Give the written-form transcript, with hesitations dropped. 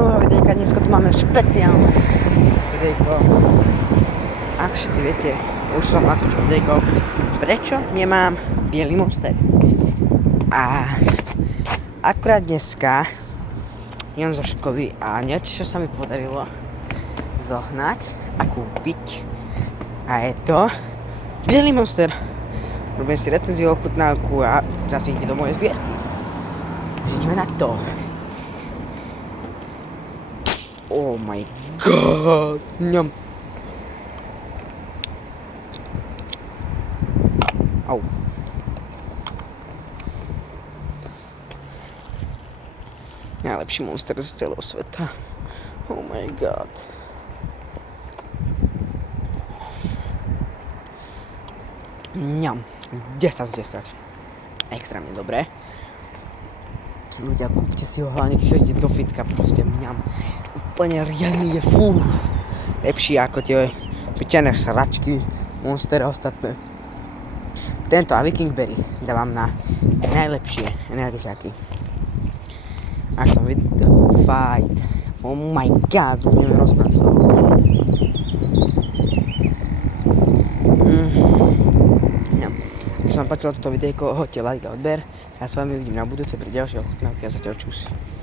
nového videjka. Dneska tu máme špeciálne videjko. Ako všetci viete, už som natočil videjko, prečo nemám biely Monster. A akurát dneska idem zo školy a niečo sa mi podarilo zohnať a kúpiť. A je to biely Monster. Robím si recenziu, ochutnávku a zase ide do mojej zbierky. Takže ideme na to. Oh my god. Ňam. Au. Najlepší Monster z celého sveta. Oh my god. Ňam. 10 z 10. Extrémne dobré. Ľudia, kúpte si ho, hlavne prídete do fitka, proste mňam. Úplne riadný je full. Lepší ako tie pičené sračky, Monster a ostatné. Tento a Vikingberry dávam na najlepšie energiáky. Ak som videl fight. Oh my god, už neviem rozprávať z toho. Ak sa vám páčilo toto videjko, hoďte like a odber. Ja s vami uvidím na budúce pri ďalšej ochutnávke a zatiaľ čus.